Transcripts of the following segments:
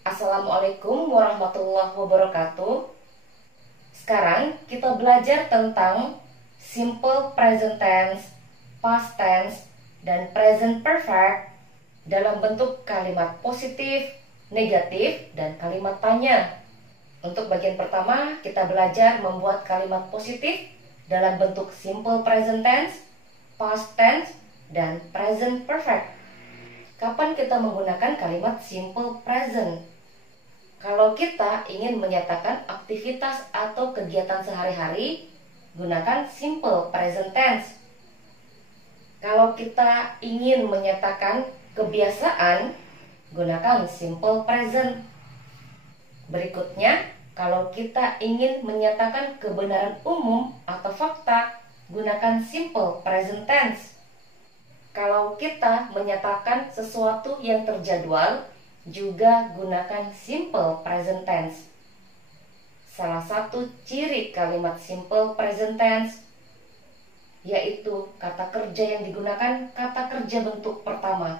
Assalamualaikum warahmatullahi wabarakatuh. Sekarang kita belajar tentang simple present tense, past tense, dan present perfect dalam bentuk kalimat positif, negatif, dan kalimat tanya. Untuk bagian pertama, kita belajar membuat kalimat positif dalam bentuk simple present tense, past tense, dan present perfect. Kapan kita menggunakan kalimat simple present? Kalau kita ingin menyatakan aktivitas atau kegiatan sehari-hari, gunakan simple present tense. Kalau kita ingin menyatakan kebiasaan, gunakan simple present. Berikutnya, kalau kita ingin menyatakan kebenaran umum atau fakta, gunakan simple present tense. Kalau kita menyatakan sesuatu yang terjadwal, juga gunakan simple present tense. Salah satu ciri kalimat simple present tense yaitu kata kerja yang digunakan kata kerja bentuk pertama.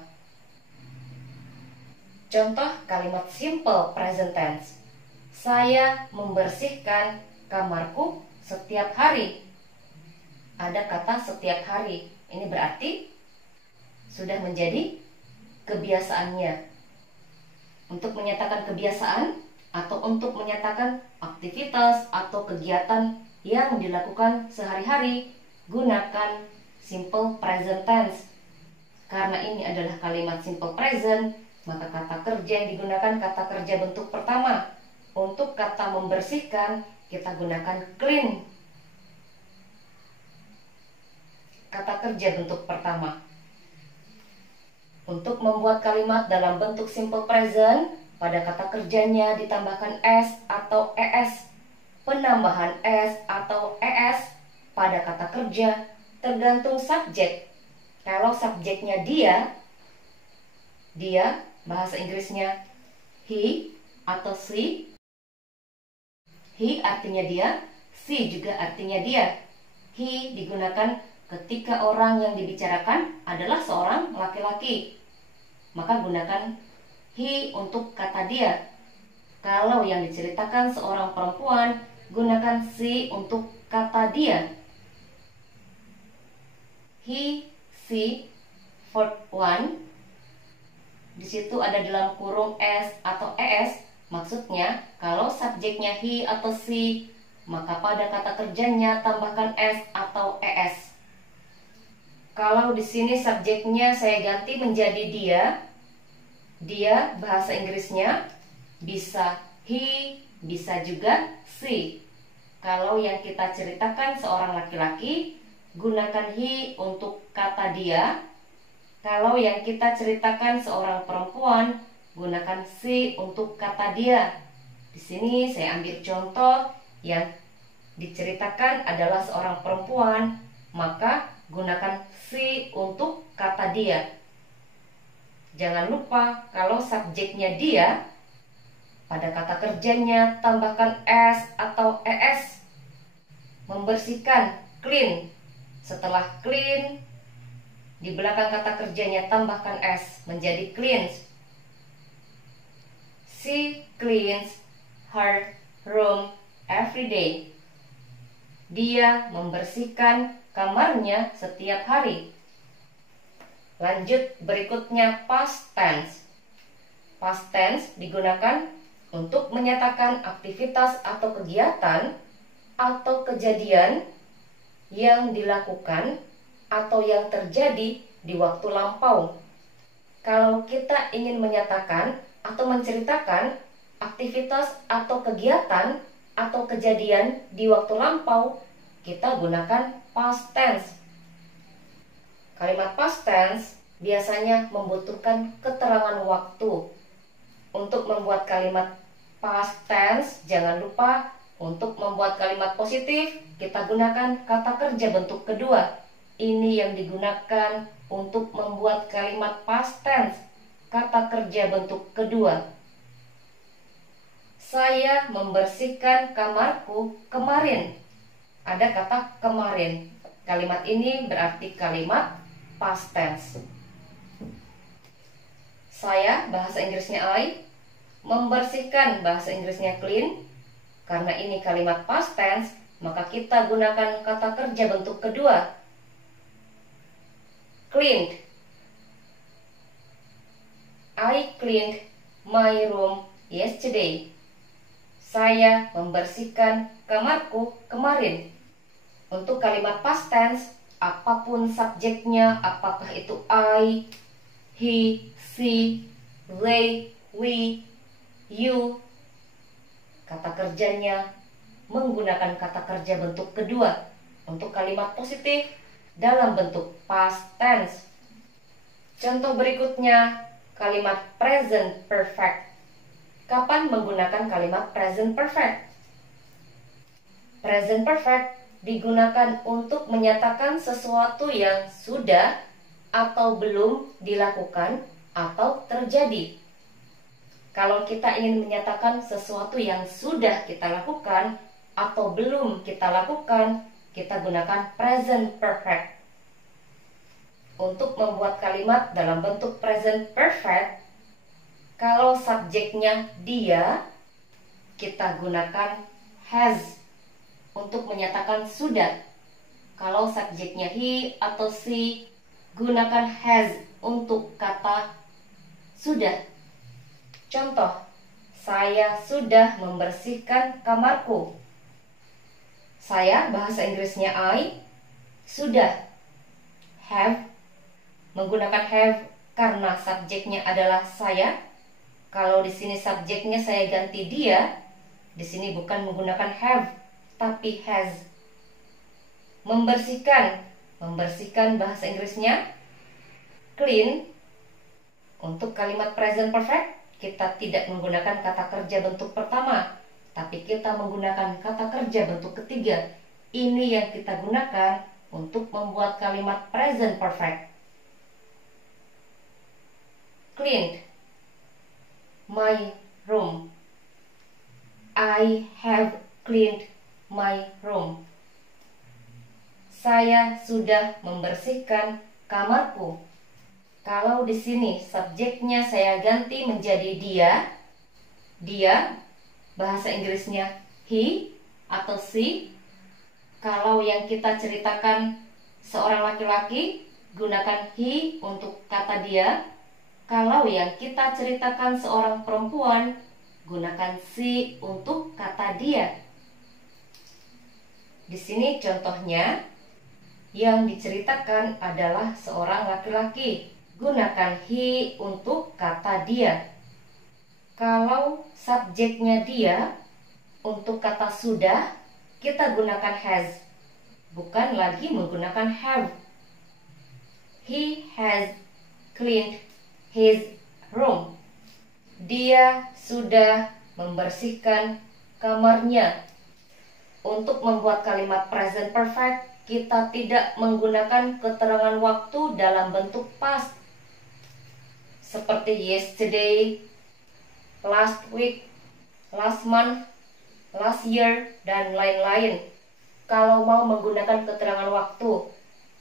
Contoh kalimat simple present tense. Saya membersihkan kamarku setiap hari. Ada kata setiap hari. Ini berarti sudah menjadi kebiasaannya. Untuk menyatakan kebiasaan atau untuk menyatakan aktivitas atau kegiatan yang dilakukan sehari-hari, gunakan simple present tense. Karena ini adalah kalimat simple present, maka kata kerja yang digunakan kata kerja bentuk pertama. Untuk kata membersihkan, kita gunakan clean. Kata kerja bentuk pertama. Untuk membuat kalimat dalam bentuk simple present, pada kata kerjanya ditambahkan s atau es. Penambahan s atau es pada kata kerja tergantung subjek. Kalau subjeknya dia bahasa Inggrisnya he atau she. He artinya dia, she juga artinya dia. He digunakan ketika orang yang dibicarakan adalah seorang laki-laki. Maka gunakan he untuk kata dia. Kalau yang diceritakan seorang perempuan, gunakan she untuk kata dia. He, she, verb 1. Di situ ada dalam kurung s atau es. Maksudnya, kalau subjeknya he atau she, maka pada kata kerjanya tambahkan s atau es. Kalau di sini subjeknya saya ganti menjadi dia. Dia bahasa Inggrisnya bisa he, bisa juga she. Kalau yang kita ceritakan seorang laki-laki, gunakan he untuk kata dia. Kalau yang kita ceritakan seorang perempuan, gunakan she untuk kata dia. Di sini saya ambil contoh yang diceritakan adalah seorang perempuan, maka gunakan she untuk kata dia. Jangan lupa kalau subjeknya dia, pada kata kerjanya tambahkan s atau es. Membersihkan, clean. Setelah clean, di belakang kata kerjanya tambahkan s menjadi cleans. She cleans her room every day. Dia membersihkan kamarnya setiap hari. Lanjut, berikutnya past tense. Past tense digunakan untuk menyatakan aktivitas atau kegiatan atau kejadian yang dilakukan atau yang terjadi di waktu lampau. Kalau kita ingin menyatakan atau menceritakan aktivitas atau kegiatan atau kejadian di waktu lampau, kita gunakan past tense. Kalimat past tense biasanya membutuhkan keterangan waktu. Untuk membuat kalimat past tense, jangan lupa untuk membuat kalimat positif, kita gunakan kata kerja bentuk kedua. Ini yang digunakan untuk membuat kalimat past tense, kata kerja bentuk kedua. Saya membersihkan kamarku kemarin. Ada kata kemarin. Kalimat ini berarti kalimat past tense. Saya, bahasa Inggrisnya I, membersihkan bahasa Inggrisnya clean. Karena ini kalimat past tense, maka kita gunakan kata kerja bentuk kedua. Cleaned. I cleaned my room yesterday. Saya membersihkan kamarku kemarin. Untuk kalimat past tense, apapun subjeknya, apakah itu I, he, she, they, we, you, kata kerjanya menggunakan kata kerja bentuk kedua. Untuk kalimat positif dalam bentuk past tense. Contoh berikutnya, kalimat present perfect. Kapan menggunakan kalimat present perfect? Present perfect digunakan untuk menyatakan sesuatu yang sudah atau belum dilakukan atau terjadi. Kalau kita ingin menyatakan sesuatu yang sudah kita lakukan atau belum kita lakukan, kita gunakan present perfect. Untuk membuat kalimat dalam bentuk present perfect, kalau subjeknya dia, kita gunakan has untuk menyatakan sudah. Kalau subjeknya he atau she, gunakan has untuk kata sudah. Contoh, saya sudah membersihkan kamarku. Saya, bahasa Inggrisnya I, sudah. Have, menggunakan have karena subjeknya adalah saya. Kalau di sini subjeknya saya ganti dia, di sini bukan menggunakan have, tapi has. Membersihkan, membersihkan bahasa Inggrisnya clean. Untuk kalimat present perfect, kita tidak menggunakan kata kerja bentuk pertama, tapi kita menggunakan kata kerja bentuk ketiga. Ini yang kita gunakan untuk membuat kalimat present perfect. Cleaned my room. I have cleaned my room. Saya sudah membersihkan kamarku. Kalau di sini subjeknya saya ganti menjadi dia. Dia, bahasa Inggrisnya he atau she. Kalau yang kita ceritakan seorang laki-laki, gunakan he untuk kata dia. Kalau yang kita ceritakan seorang perempuan, gunakan she untuk kata dia. Di sini contohnya, yang diceritakan adalah seorang laki-laki. Gunakan he untuk kata dia. Kalau subjeknya dia, untuk kata sudah, kita gunakan has, bukan lagi menggunakan have. He has cleaned his room. Dia sudah membersihkan kamarnya. Untuk membuat kalimat present perfect, kita tidak menggunakan keterangan waktu dalam bentuk past, seperti yesterday, last week, last month, last year, dan lain-lain. Kalau mau menggunakan keterangan waktu,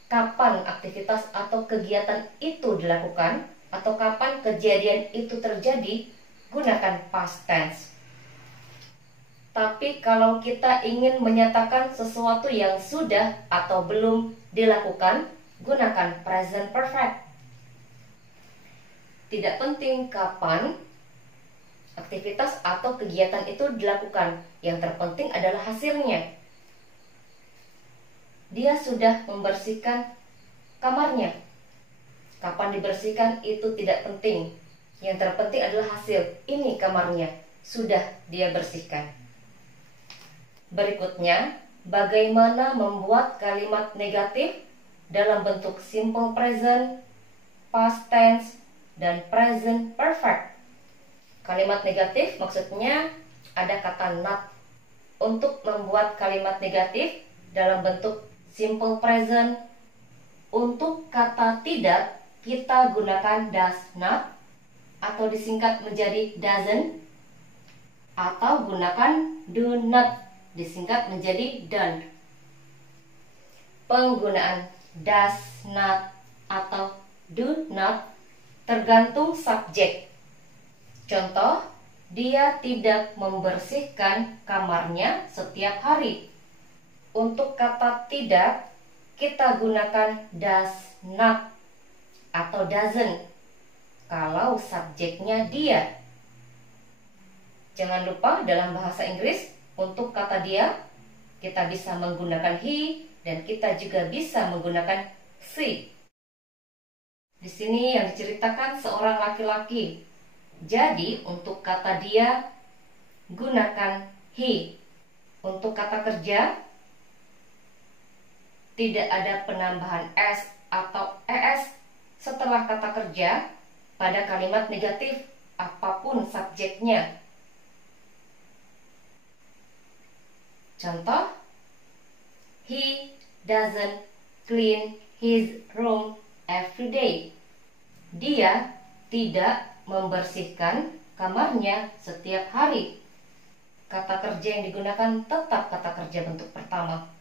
kapan aktivitas atau kegiatan itu dilakukan, atau kapan kejadian itu terjadi, gunakan past tense. Tapi kalau kita ingin menyatakan sesuatu yang sudah atau belum dilakukan, gunakan present perfect. Tidak penting kapan aktivitas atau kegiatan itu dilakukan, yang terpenting adalah hasilnya. Dia sudah membersihkan kamarnya. Kapan dibersihkan itu tidak penting. Yang terpenting adalah hasil. Ini kamarnya, sudah dia bersihkan. Berikutnya, bagaimana membuat kalimat negatif dalam bentuk simple present, past tense, dan present perfect. Kalimat negatif maksudnya ada kata not. Untuk membuat kalimat negatif dalam bentuk simple present, untuk kata tidak kita gunakan does not atau disingkat menjadi doesn't, atau gunakan do not disingkat menjadi don't. Penggunaan does not atau do not tergantung subjek. Contoh, dia tidak membersihkan kamarnya setiap hari. Untuk kata tidak, kita gunakan does not atau doesn't kalau subjeknya dia. Jangan lupa dalam bahasa Inggris untuk kata dia kita bisa menggunakan he dan kita juga bisa menggunakan she. Di sini yang diceritakan seorang laki-laki. Jadi untuk kata dia gunakan he. Untuk kata kerja tidak ada penambahan s atau es setelah kata kerja pada kalimat negatif apapun subjeknya. Contoh, he doesn't clean his room every day. Dia tidak membersihkan kamarnya setiap hari. Kata kerja yang digunakan tetap kata kerja bentuk pertama.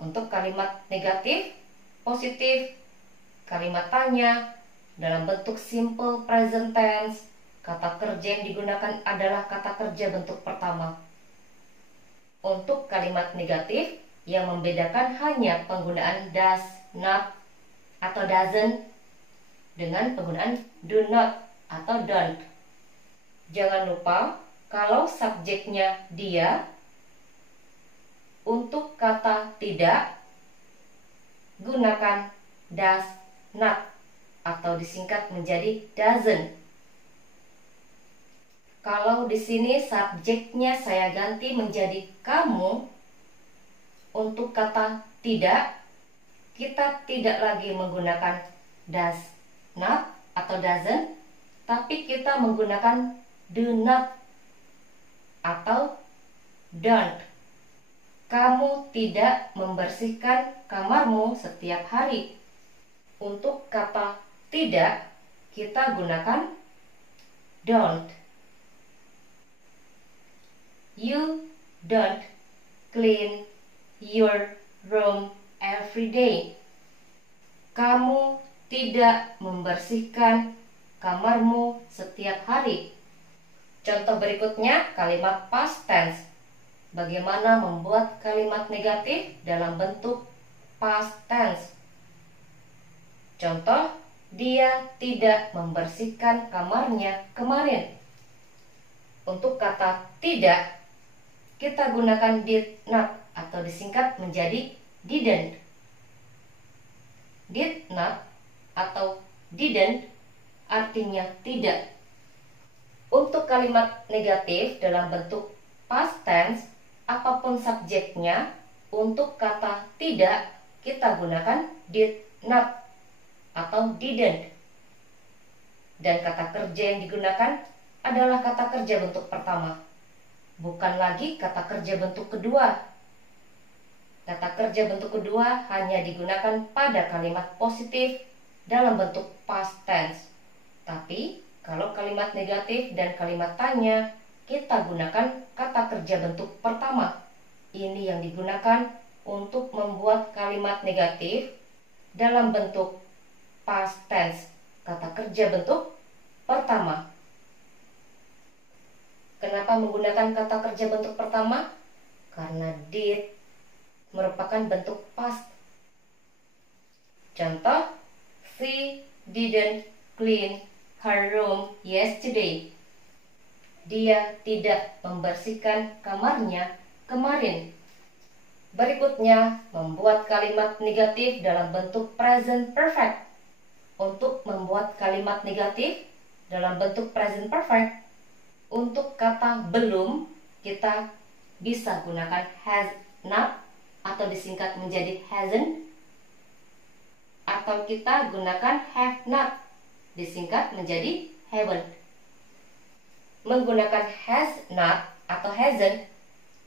Untuk kalimat negatif, positif, kalimat tanya dalam bentuk simple present tense, kata kerja yang digunakan adalah kata kerja bentuk pertama. Untuk kalimat negatif, yang membedakan hanya penggunaan does not atau doesn't dengan penggunaan do not atau don't. Jangan lupa kalau subjeknya dia, untuk kata tidak gunakan does not atau disingkat menjadi doesn't. Kalau di sini subjeknya saya ganti menjadi kamu, untuk kata tidak kita tidak lagi menggunakan does not atau doesn't, tapi kita menggunakan do not atau don't. Kamu tidak membersihkan kamarmu setiap hari. Untuk kata tidak kita gunakan don't. You don't clean your room every day. Kamu tidak membersihkan kamarmu setiap hari. Contoh berikutnya kalimat past tense. Bagaimana membuat kalimat negatif dalam bentuk past tense? Contoh, dia tidak membersihkan kamarnya kemarin. Untuk kata tidak kita gunakan did not atau disingkat menjadi didn't. Did not atau didn't artinya tidak. Untuk kalimat negatif dalam bentuk past tense, apapun subjeknya, untuk kata tidak kita gunakan did not atau didn't. Dan kata kerja yang digunakan adalah kata kerja bentuk pertama, bukan lagi kata kerja bentuk kedua. Kata kerja bentuk kedua hanya digunakan pada kalimat positif dalam bentuk past tense. Tapi kalau kalimat negatif dan kalimat tanya kita gunakan kata kerja bentuk pertama. Ini yang digunakan untuk membuat kalimat negatif dalam bentuk past tense, kata kerja bentuk pertama. Kenapa menggunakan kata kerja bentuk pertama? Karena did merupakan bentuk past. Contoh, she didn't clean her room yesterday. Dia tidak membersihkan kamarnya kemarin. Berikutnya, membuat kalimat negatif dalam bentuk present perfect. Untuk membuat kalimat negatif dalam bentuk present perfect, untuk kata belum kita bisa gunakan has not atau disingkat menjadi hasn't, atau kita gunakan have not disingkat menjadi haven't. Menggunakan has not atau hasn't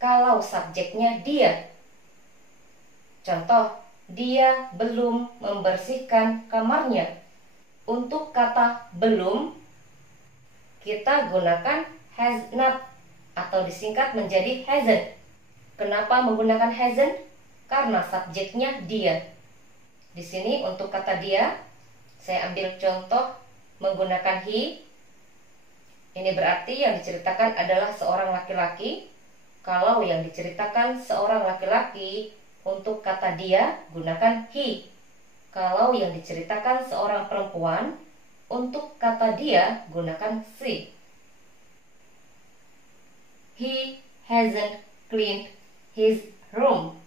kalau subjeknya dia. Contoh, dia belum membersihkan kamarnya. Untuk kata belum kita gunakan has not atau disingkat menjadi hasn't. Kenapa menggunakan hasn't? Karena subjeknya dia. Di sini untuk kata dia, saya ambil contoh menggunakan he. Ini berarti yang diceritakan adalah seorang laki-laki. Kalau yang diceritakan seorang laki-laki, untuk kata dia gunakan he. Kalau yang diceritakan seorang perempuan, untuk kata dia gunakan she. He hasn't cleaned his room.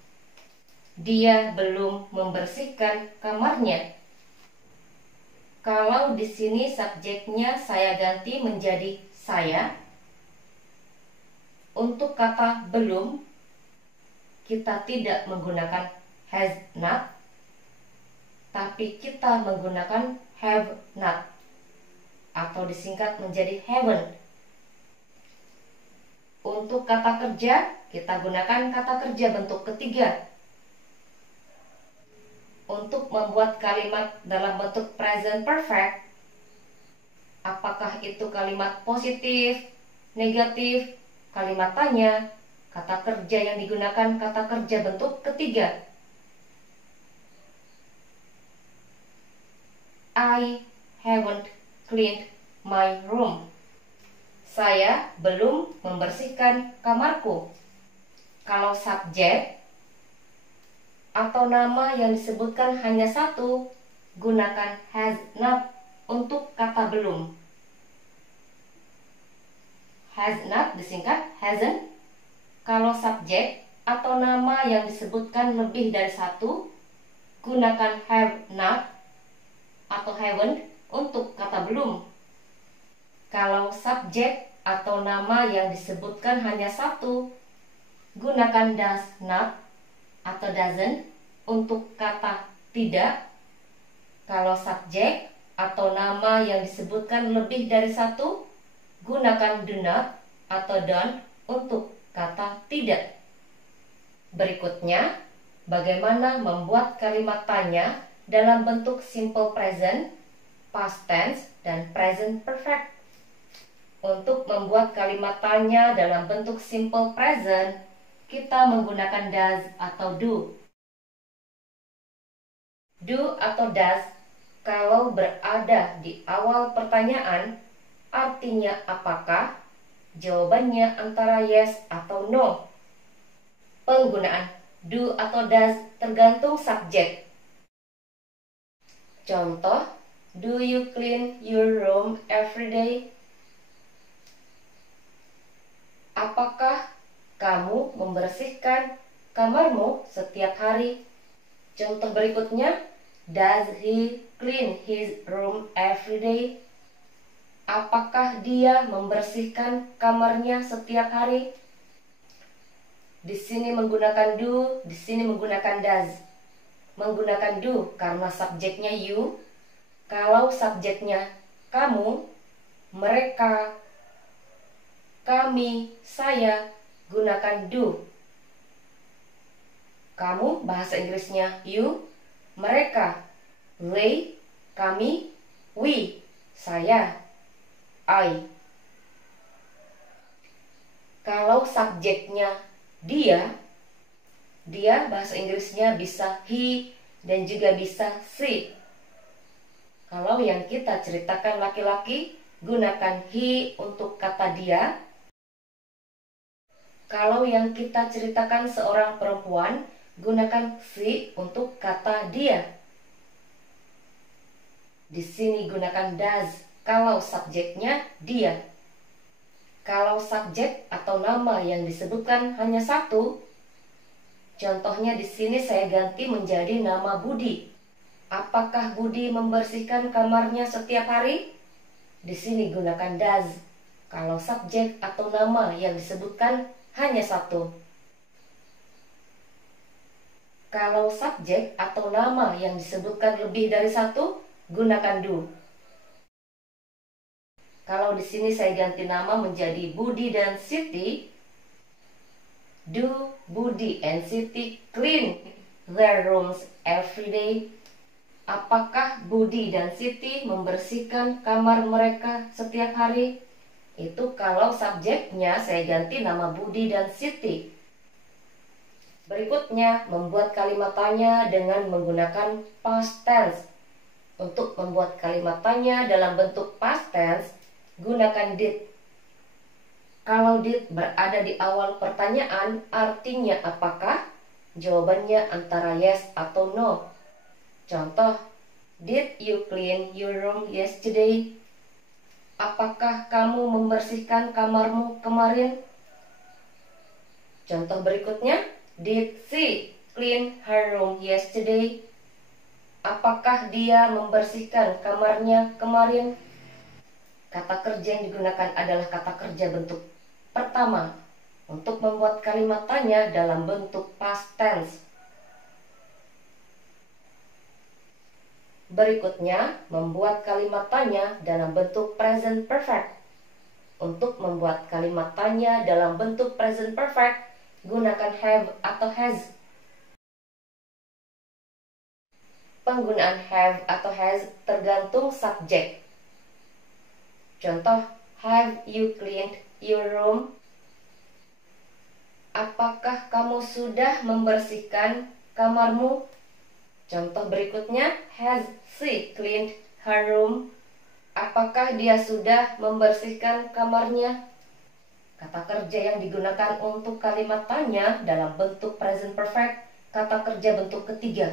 Dia belum membersihkan kamarnya. Kalau di sini subjeknya saya ganti menjadi saya. Untuk kata belum, kita tidak menggunakan has not, tapi kita menggunakan have not, atau disingkat menjadi haven't. Untuk kata kerja, kita gunakan kata kerja bentuk ketiga. Untuk membuat kalimat dalam bentuk present perfect, apakah itu kalimat positif, negatif, kalimat tanya, kata kerja yang digunakan kata kerja bentuk ketiga. I haven't cleaned my room. Saya belum membersihkan kamarku. Kalau subjek atau nama yang disebutkan hanya satu, gunakan has not untuk kata belum. Has not disingkat hasn't. Kalau subjek atau nama yang disebutkan lebih dari satu, gunakan have not atau haven't untuk kata belum. Kalau subjek atau nama yang disebutkan hanya satu, gunakan does not atau doesn't untuk kata tidak. Kalau subjek atau nama yang disebutkan lebih dari satu, gunakan do not atau don't untuk kata tidak. Berikutnya, bagaimana membuat kalimat tanya dalam bentuk simple present, past tense, dan present perfect. Untuk membuat kalimat tanya dalam bentuk simple present, kita menggunakan does atau do. Do atau does kalau berada di awal pertanyaan, artinya apakah? Jawabannya antara yes atau no. Penggunaan do atau does tergantung subjek. Contoh, do you clean your room every day? Apakah kamu membersihkan kamarmu setiap hari? Contoh berikutnya, does he clean his room every day? Apakah dia membersihkan kamarnya setiap hari? Di sini menggunakan do, di sini menggunakan does. Menggunakan do karena subjeknya you. Kalau subjeknya kamu, mereka, kami, saya, gunakan do. Kamu bahasa Inggrisnya you, mereka, they, kami, we, saya, I. Kalau subjeknya dia bahasa Inggrisnya bisa he dan juga bisa she. Kalau yang kita ceritakan laki-laki, gunakan he untuk kata dia. Kalau yang kita ceritakan seorang perempuan, gunakan she untuk kata dia. Di sini gunakan does kalau subjeknya dia. Kalau subjek atau nama yang disebutkan hanya satu, contohnya di sini saya ganti menjadi nama Budi. Apakah Budi membersihkan kamarnya setiap hari? Di sini gunakan does kalau subjek atau nama yang disebutkan hanya satu. Kalau subjek atau nama yang disebutkan lebih dari satu, gunakan do. Kalau di sini saya ganti nama menjadi Budi dan Siti. Do Budi and Siti clean their rooms every day? Apakah Budi dan Siti membersihkan kamar mereka setiap hari? Itu kalau subjeknya saya ganti nama Budi dan Siti. Berikutnya, membuat kalimat tanya dengan menggunakan past tense. Untuk membuat kalimat tanya dalam bentuk past tense, gunakan did Kalau did berada di awal pertanyaan, artinya apakah? Jawabannya antara yes atau no. Contoh, did you clean your room yesterday? Apakah kamu membersihkan kamarmu kemarin? Contoh berikutnya, did she clean her room yesterday? Apakah dia membersihkan kamarnya kemarin? Kata kerja yang digunakan adalah kata kerja bentuk pertama untuk membuat kalimat tanya dalam bentuk past tense. Berikutnya, membuat kalimat tanya dalam bentuk present perfect. Untuk membuat kalimat tanya dalam bentuk present perfect, gunakan have atau has. Penggunaan have atau has tergantung subjek. Contoh, have you cleaned your room? Apakah kamu sudah membersihkan kamarmu? Contoh berikutnya, has she cleaned her room? Apakah dia sudah membersihkan kamarnya? Kata kerja yang digunakan untuk kalimat tanya dalam bentuk present perfect, kata kerja bentuk ketiga.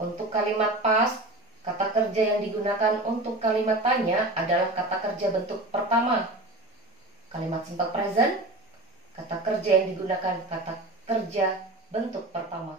Untuk kalimat past, kata kerja yang digunakan untuk kalimat tanya adalah kata kerja bentuk pertama. Kalimat simple present, kata kerja yang digunakan kata kerja bentuk pertama.